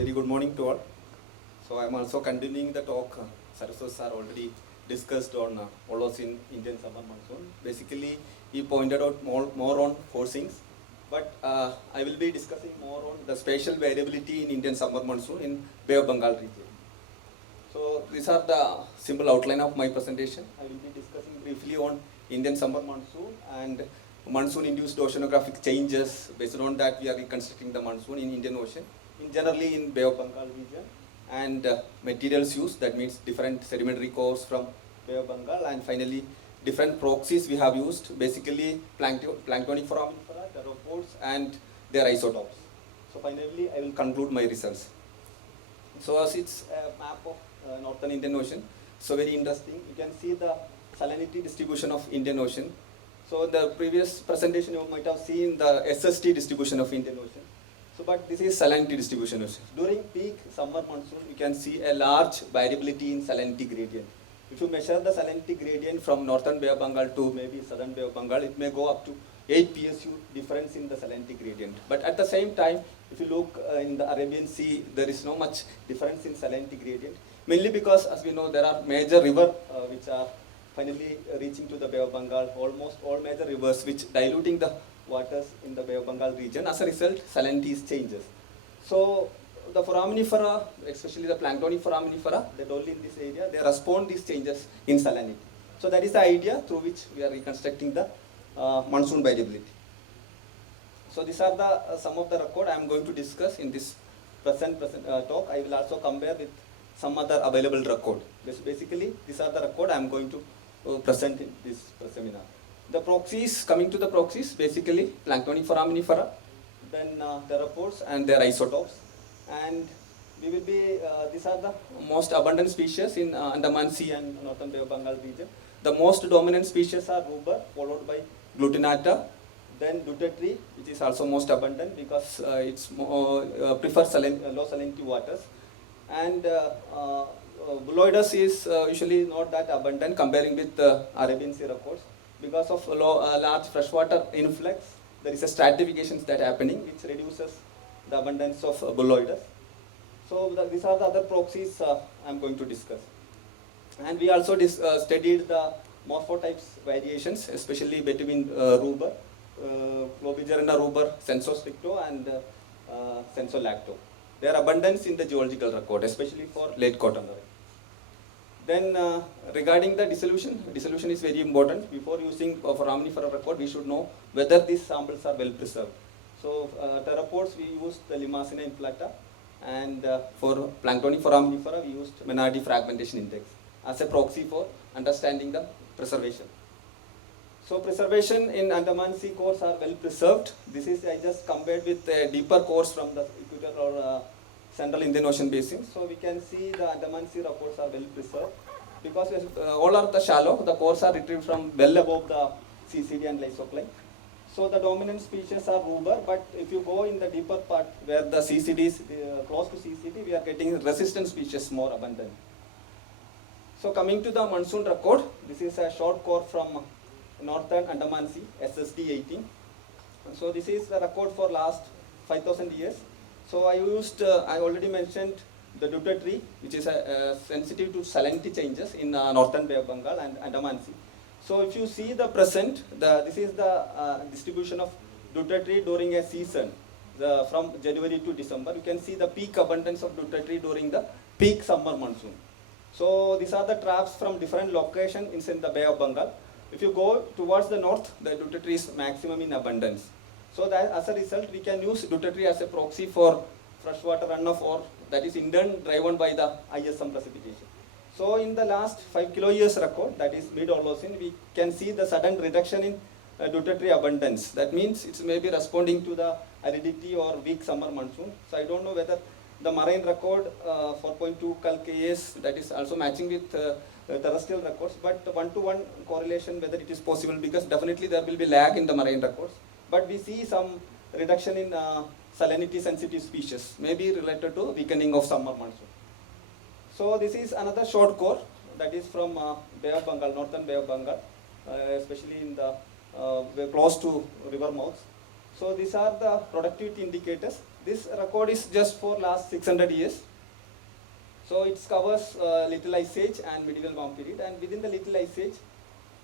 Very good morning to all. So I am also continuing the talk Saraswat sir already discussed on Holocene Indian summer monsoon. Basically, he pointed out more on four things, but I will be discussing more on the spatial variability in Indian summer monsoon in Bay of Bengal region. So these are the simple outline of my presentation. I will be discussing briefly on Indian summer monsoon and monsoon-induced oceanographic changes. Based on that, we are reconstructing the monsoon in Indian Ocean, generally in Bay of Bengal region, and materials used, that means different sedimentary cores from Bay of Bengal, and finally different proxies we have used, basically planktonic foraminifera, theropods, and their isotopes. So finally, I will conclude my results. So as it's a map of northern Indian Ocean, so very interesting. You can see the salinity distribution of Indian Ocean. So in the previous presentation, you might have seen the SST distribution of Indian Ocean. So, but this is salinity distribution. During peak summer monsoon, you can see a large variability in salinity gradient. If you measure the salinity gradient from northern Bay of Bengal to maybe southern Bay of Bengal, it may go up to 8 PSU difference in the salinity gradient. But at the same time, if you look in the Arabian Sea, there is no much difference in salinity gradient. Mainly because, as we know, there are major rivers which are finally reaching to the Bay of Bengal, almost all major rivers which diluting the waters in the Bay of Bengal region. As a result, salinity changes. So the foraminifera, especially the planktonic foraminifera that only in this area, they respond these changes in salinity. So that is the idea through which we are reconstructing the monsoon variability. So these are the some of the record I am going to discuss in this present talk. I will also compare with some other available record. Basically, these are the record I am going to present in this seminar. The proxies, coming to the proxies, basically planktonic foraminifera, then theropods and their isotopes. And we will be, these are the most abundant species in Andaman Sea and northern Bay of Bengal region. The most dominant species are ruber, followed by glutinata, then dutatory, which is also most abundant because it prefers low salinity waters. And Buloidus is usually not that abundant comparing with Arabian Sea records. Because of large freshwater influx, there is a stratification that happening which reduces the abundance of Buloidus. So these are the other proxies I am going to discuss. And we also studied the morphotypes variations, especially between ruber, Globigerina ruber, sensostricto and sensolacto. Their abundance in the geological record, especially for late Quaternary. Then regarding the dissolution is very important. Before using foraminifera record, we should know whether these samples are well preserved. So theropods, we used the Limacina inflata, and for planktonic foraminifera, we used Menardi fragmentation index as a proxy for understanding the preservation. So preservation in Andaman Sea cores are well preserved. This is I just compared with deeper cores from the equator or Central Indian Ocean basin. So we can see the Andaman Sea records are well preserved because all are the shallow. The cores are retrieved from well above the CCD and lysocline. So the dominant species are ruber, but if you go in the deeper part where the CCD is close to CCD, we are getting resistant species more abundant. So coming to the monsoon record, this is a short core from northern Andaman Sea, SSD 18. So this is the record for last 5,000 years. So I used, I already mentioned the dutatory, which is sensitive to salinity changes in northern Bay of Bengal and Andaman Sea. So if you see the present, this is the distribution of dutatory during a season, from January to December. You can see the peak abundance of dutatory during the peak summer monsoon. So these are the traps from different locations in the Bay of Bengal. If you go towards the north, the dutatory is maximum in abundance. So that as a result, we can use dutatory as a proxy for freshwater runoff, or that is in turn driven by the ISM precipitation. So in the last 5 kilo years record, that is mid-Holocene, we can see the sudden reduction in dutatory abundance. That means it may be responding to the aridity or weak summer monsoon. So I don't know whether the marine record 4.2 kals, that is also matching with terrestrial records, but 1-to-1 correlation whether it is possible, because definitely there will be lag in the marine records. But we see some reduction in salinity sensitive species, maybe related to weakening of summer monsoon. So this is another short core that is from Bay of Bengal, northern Bay of Bengal, especially in the close to river mouths. So these are the productivity indicators. This record is just for last 600 years. So it covers Little Ice Age and Medieval Warm period. And within the Little Ice Age,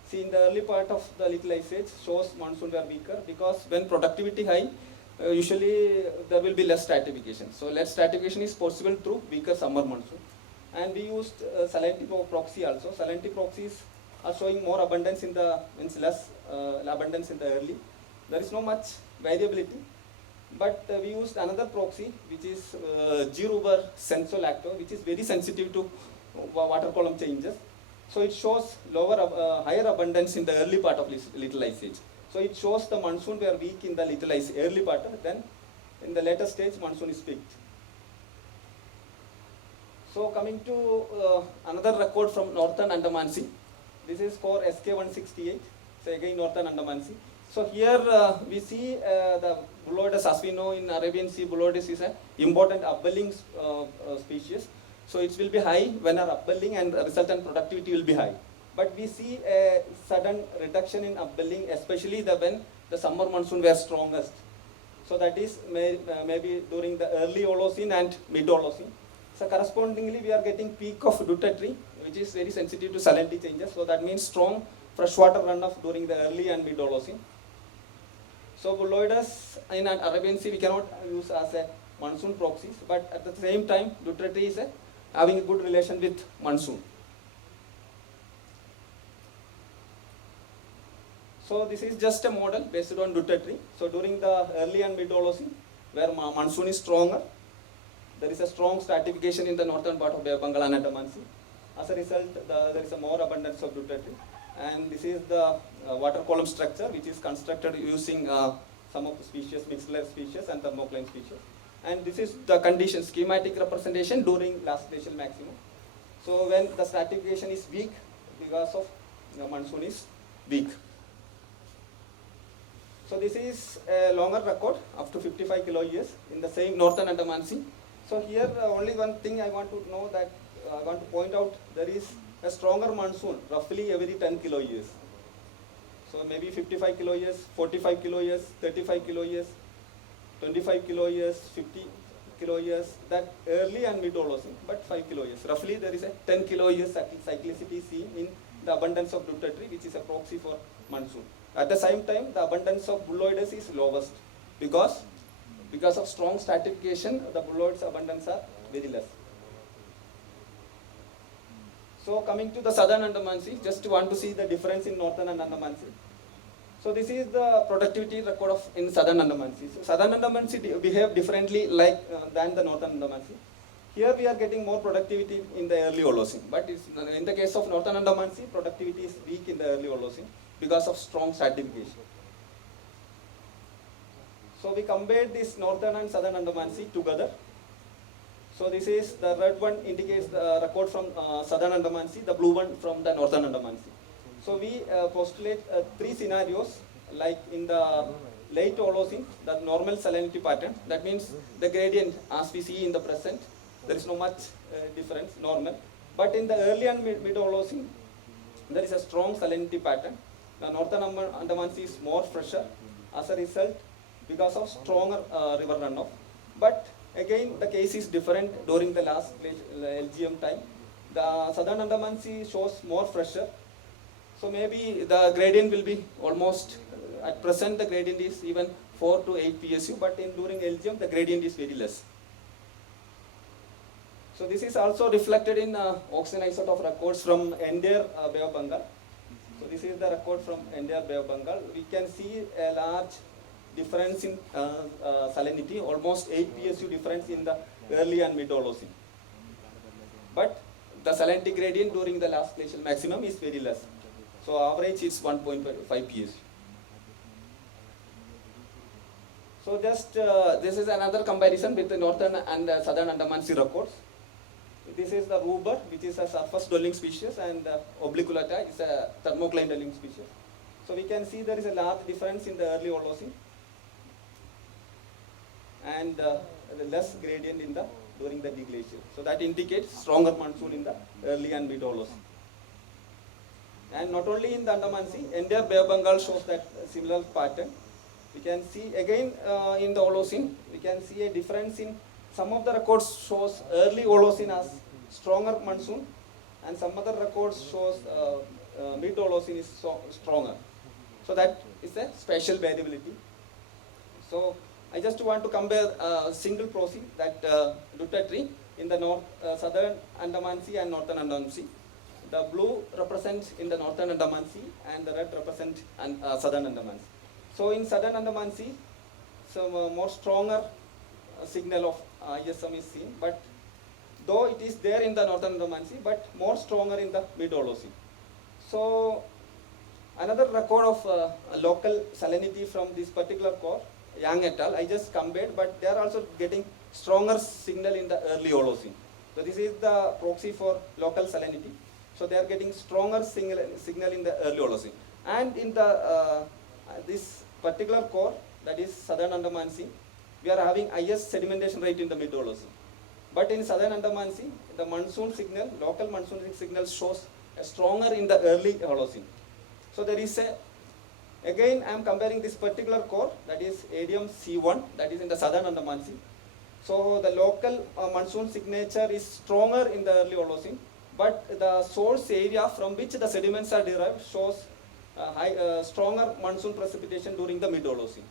see in the early part of the Little Ice Age shows monsoon were weaker because when productivity high, usually there will be less stratification. So less stratification is possible through weaker summer monsoon. And we used salinity proxy also. Salinity proxies are showing more abundance in the, means less abundance in the early. There is no much variability. But we used another proxy which is G-Ruber sensolacto, which is very sensitive to water column changes. So it shows higher abundance in the early part of Little Ice Age. So it shows the monsoon were weak in the Little Ice early part, then in the later stage monsoon is peaked. So coming to another record from Northern Andaman Sea. This is for SK168, so again Northern Andaman Sea. So here we see the Bulloides, as we know in Arabian Sea, Bulloides is an important upwelling species. So it will be high when are upwelling and resultant productivity will be high. But we see a sudden reduction in upwelling, especially when the summer monsoon were strongest. So that is maybe during the early Holocene and mid Holocene. So correspondingly we are getting peak of Dutatory, which is very sensitive to salinity changes. So that means strong freshwater runoff during the early and mid Holocene. So Bulloides in an Arabian Sea we cannot use as a monsoon proxies, but at the same time Dutatory is having a good relation with monsoon. So this is just a model based on Dutatory. So during the early and mid Holocene, where monsoon is stronger, there is a strong stratification in the northern part of Bay of Bengal and Andaman Sea. As a result, there is a more abundance of Dutatory. And this is the water column structure, which is constructed using some of the species, mixed layer species and thermocline species. And this is the condition, schematic representation during last glacial maximum. So when the stratification is weak, because of monsoon is weak. So this is a longer record, up to 55 kilo years in the same Northern Andaman Sea. So here only one thing I want to know that, I want to point out, there is a stronger monsoon roughly every 10 kilo years. So maybe 55 kilo years, 45 kilo years, 35 kilo years, 25 kilo years, 50 kilo years, that early and mid Holocene, but 5 kilo years. Roughly there is a 10 kilo years cyclicity seen in the abundance of Dutatory, which is a proxy for monsoon. At the same time, the abundance of Bulloides is lowest because of strong stratification, the Bulloides abundance are very less. So coming to the Southern Andaman Sea, just want to see the difference in Northern and Andaman Sea. So this is the productivity record of in Southern Andaman Sea. So Southern Andaman Sea behave differently than the Northern Andaman Sea. Here we are getting more productivity in the early Holocene, but in the case of Northern Andaman Sea, productivity is weak in the early Holocene because of strong stratification. So we compared this Northern and Southern Andaman Sea together. So this is the red one indicates the record from Southern Andaman Sea, the blue one from the Northern Andaman Sea. So we postulate 3 scenarios, like in the late Holocene, the normal salinity pattern. That means the gradient, as we see in the present, there is no much difference, normal. But in the early and mid Holocene, there is a strong salinity pattern. The Northern Andaman Sea is more fresher as a result because of stronger river runoff. But again, the case is different during the last LGM time. The Southern Andaman Sea shows more pressure. So maybe the gradient will be almost, at present the gradient is even 4 to 8 PSU, but during LGM the gradient is very less. So this is also reflected in oxygen isotope records from entire Bay of Bengal. So this is the record from entire Bay of Bengal. We can see a large difference in salinity, almost 8 PSU difference in the early and mid Holocene. But the salinity gradient during the last glacial maximum is very less. So average is 1.5 PSU. So just this is another comparison with the Northern and Southern Andaman Sea records. This is the Ruber, which is a surface dwelling species, and obliculata is a thermocline dwelling species. So we can see there is a large difference in the early Holocene and less gradient in during the deglacial. So that indicates stronger monsoon in the early and mid Holocene. And not only in the Andaman Sea, entire Bay of Bengal shows that similar pattern. We can see again in the Holocene, we can see a difference in some of the records shows early Holocene as stronger monsoon, and some other records shows mid Holocene is stronger. So that is a spatial variability. So I just want to compare a single proceed that Dutta tree in the southern Andaman Sea and northern Andaman Sea. The blue represents in the northern Andaman Sea and the red represents southern Andaman Sea. So in southern Andaman Sea, some more stronger signal of ISM is seen, but though it is there in the northern Andaman Sea, but more stronger in the mid-Holocene. So another record of local salinity from this particular core, Yang et al., I just compared, but they are also getting stronger signal in the early Holocene. So this is the proxy for local salinity. So they are getting stronger signal in the early Holocene. And in the this particular core, that is southern Andaman Sea, we are having highest sedimentation rate in the mid Holocene. But in southern Andaman Sea, the monsoon signal, local monsoon signal shows stronger in the early Holocene. So there is again I am comparing this particular core, that is ADM C1, that is in the southern Andaman Sea. So the local monsoon signature is stronger in the early Holocene, but the source area from which the sediments are derived shows stronger monsoon precipitation during the mid Holocene.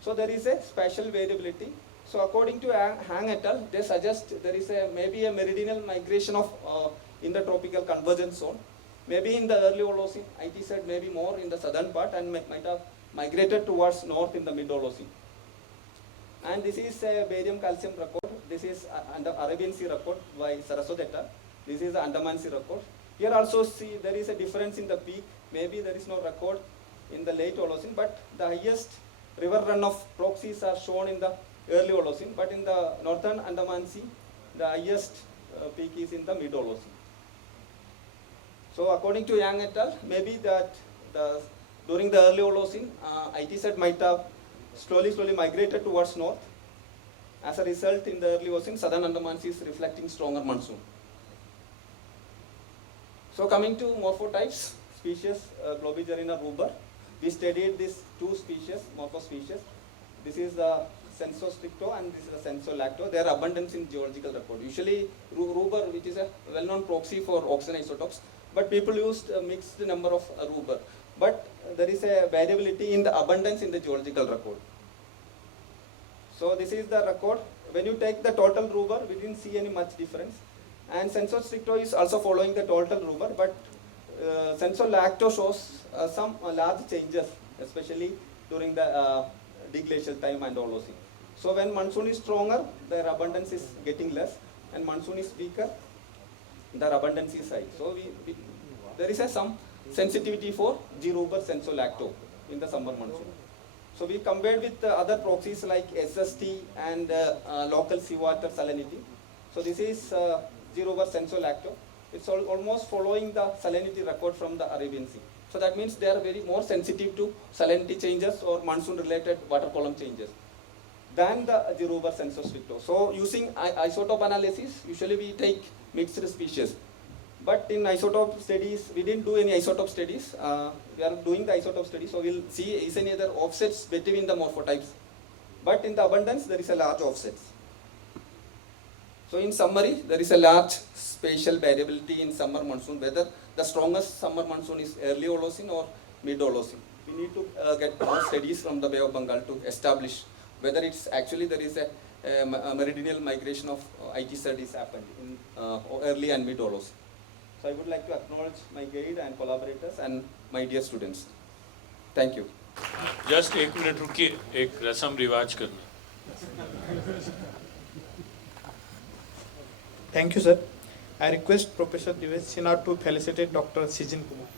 So there is a spatial variability. So according to Hang et al., they suggest there is maybe a meridional migration of intertropical convergence zone. Maybe in the early Holocene, IT said maybe more in the southern part and might have migrated towards north in the mid Holocene. And this is a barium calcium record. This is under Arabian Sea record by Saraswat et al. This is the Andaman Sea record. Here also see there is a difference in the peak. Maybe there is no record in the late Holocene, but the highest river runoff proxies are shown in the early Holocene, but in the northern Andaman Sea, the highest peak is in the mid Holocene. So according to Yang et al., maybe that during the early Holocene, ITZ might have slowly migrated towards north. As a result, in the early Holocene, southern Andaman Sea is reflecting stronger monsoon. So coming to morphotypes, species Globigerina ruber. We studied these two species, morphospecies. This is the senso stricto and this is the senso lacto. Their abundance in geological record. Usually ruber, which is a well-known proxy for oxygen isotopes, but people used a mixed number of ruber. But there is a variability in the abundance in the geological record. So this is the record. When you take the total ruber, we didn't see any much difference. And senso stricto is also following the total ruber, but senso lacto shows some large changes, especially during the deglacial time and Holocene. So when monsoon is stronger, their abundance is getting less, and monsoon is weaker, their abundance is high. So there is some sensitivity for G ruber senso lacto in the summer monsoon. So we compared with other proxies like SST and local seawater salinity. So this is G ruber senso lacto. It's almost following the salinity record from the Arabian Sea. So that means they are very more sensitive to salinity changes or monsoon related water column changes than the G ruber senso stricto. So using isotope analysis, usually we take mixed species. But in isotope studies, we didn't do any isotope studies. We are doing the isotope studies, so we'll see is any other offsets between the morphotypes. But in the abundance, there is a large offsets. So in summary, there is a large spatial variability in summer monsoon, whether the strongest summer monsoon is early Holocene or mid Holocene. We need to get more studies from the Bay of Bengal to establish whether it's actually there is a meridional migration of IT studies happened in early and mid Holocene. So I would like to acknowledge my guide and collaborators and my dear students. Thank you. Just एक minute रुकिए, एक रस्म रिवाज करना. Thank you, sir. I request Professor Devesh Sinha to felicitate Dr. Sijin Kumar.